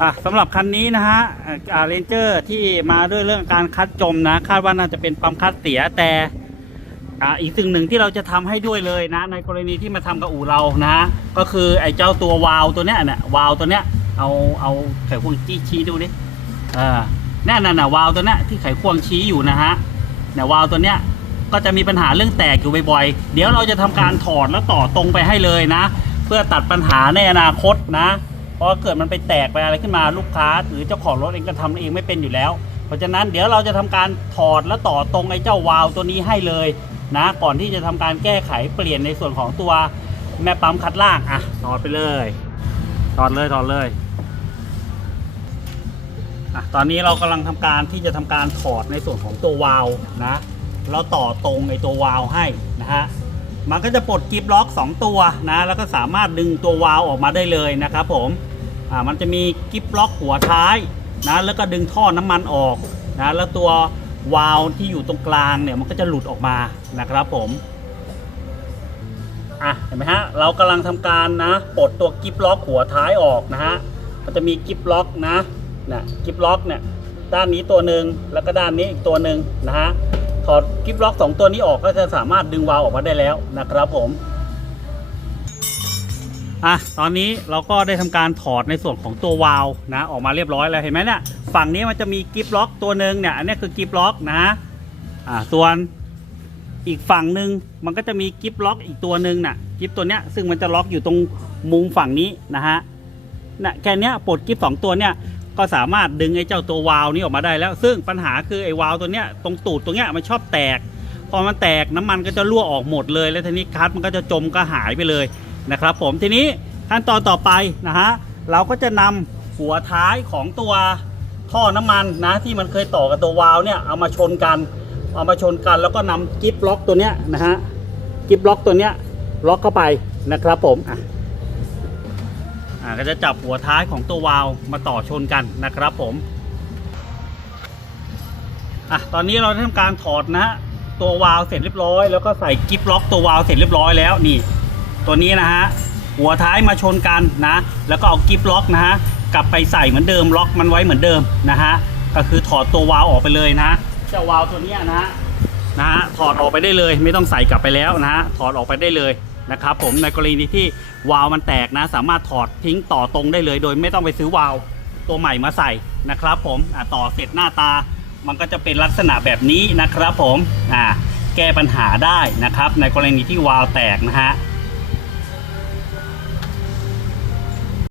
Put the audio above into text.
อะสำหรับคันนี้นะฮะอ่าเรนเจอร์ที่มาด้วยเรื่องการคัดจมนะ คาดว่าน่าจะเป็นปั๊มคัดเสียแต่อ่าอีกสิ่งหนึ่งที่เราจะทำให้ด้วยเลยนะ ในกรณีที่มาทำกับอู่เรานะ ก็คือไอ้เจ้าตัววาล์วตัวเนี้ยเนี่ยวาล์วตัวเนี้ยเอาเอาไขควงจี้ชี้ดูดิเออแน่นอนนะวาล์วตัวเนี้ยที่ไขควงชี้อยู่นะฮะเนี่ยวาล์วตัวเนี้ยก็จะมีปัญหาเรื่องแตกอยู่บ่อยๆ เดี๋ยวเราจะทำการถอดแล้วต่อตรงไปให้เลยนะ เพื่อตัดปัญหาในอนาคตนะ เพราะเกิดมันไปแตกไปอะไรขึ้นมาลูกค้า หรือเจ้าของรถเองก็ทำเองไม่เป็นอยู่แล้ว เพราะฉะนั้นเดี๋ยวเราจะทำการถอดและต่อตรงไอ้เจ้าวาล์วตัวนี้ให้เลยนะก่อนที่จะทำการแก้ไขเปลี่ยนในส่วนของตัวแม่ปั๊มคัดล่างอะถอดไปเลยถอดเลยถอดเลยอะตอนนี้เรากำลังทำการที่จะทำการถอดในส่วนของตัววาล์วนะเราต่อตรงไอ้ตัววาล์วให้นะฮะมันก็จะปลดกิฟล็อก 2 ตัวนะ แล้วก็สามารถดึงตัววาล์วออกมาได้เลยนะครับผม อ่ามันจะมีกิฟล็อกหัวท้ายนะแล้วก็ดึงท่อน้ำมันออกนะแล้วตัววาล์วที่อยู่ตรงกลางเนี่ยมันก็จะหลุดออกมานะครับผมอะเห็นไหมฮะเรากำลังทำการนะปลดตัวกิฟล็อกหัวท้ายออกนะฮะมันจะมีกิฟล็อกนะนะกิฟล็อกเนี่ยด้านนี้ตัวหนึ่งแล้วก็ด้านนี้อีกตัวหนึ่งนะฮะถอดกิฟล็อกสองตัวนี้ออกก็จะสามารถดึงวาล์วออกมาได้แล้วนะครับผม อะตอนนี้เราก็ได้ทำการถอดในส่วนของตัววาล์วนะออกมาเรียบร้อยแล้วเห็นไหมเนี่ยฝั่งนี้มันจะมีกิฟล็อกตัวหนึ่งเนี่ยอันนี้คือกิฟล็อกนะอ่าส่วนอีกฝั่งหนึ่งมันก็จะมีกิฟล็อกอีกตัวหนึ่งน่ะกิฟตัวเนี้ยซึ่งมันจะล็อกอยู่ตรงมุมฝั่งนี้นะฮะน่ะแค่นี้ปลดกิฟสองตัวเนี่ยก็สามารถดึงไอ้เจ้าตัววาล์วนี้ออกมาได้แล้ว ซึ่งปัญหาคือไอ้วาล์วตัวเนี้ยตรงตูดตรงเนี้ยมันชอบแตก พอมันแตกน้ำมันก็จะรั่วออกหมดเลย แล้วทีนี้คัสมันก็จะจมก็หายไปเลย นะครับผมทีนี้ขั้นตอนต่อไปนะฮะเราก็จะนำหัวท้ายของตัวท่อน้ำมันนะที่มันเคยต่อกับตัววาล์วเนี่ยเอามาชนกัน เอามาชนกันแล้วก็นำกิฟล็อกตัวเนี้ยนะฮะกิฟล็อกตัวเนี้ยล็อกเข้าไปนะครับผมอะอ่าก็จะจับหัวท้ายของตัววาล์วมาต่อชนกันนะครับผมอะตอนนี้เราทำการถอดนะฮะตัววาล์วเสร็จเรียบร้อย แล้วก็ใส่กิฟล็อกตัววาล์วเสร็จเรียบร้อยแล้วนี่ ตัวนี้นะฮะหัวท้ายมาชนกันนะ แล้วก็เอากิฟล็อกนะฮะกลับไปใส่เหมือนเดิมล็อกมันไว้เหมือนเดิมนะฮะก็คือถอดตัววาล์วออกไปเลยนะเจ้าวาล์วตัวนี้นะฮะนะฮะถอดออกไปได้เลย ไม่ต้องใส่กลับไปแล้วนะฮะถอดออกไปได้เลยนะครับผมในกรณีที่วาล์วมันแตกนะ สามารถถอดทิ้งต่อตรงได้เลย โดยไม่ต้องไปซื้อวาล์วตัวใหม่มาใส่นะครับผมต่อเสร็จหน้าตา มันก็จะเป็นลักษณะแบบนี้นะครับผมแก้ปัญหาได้นะครับ ในกรณีที่วาล์วแตกนะฮะ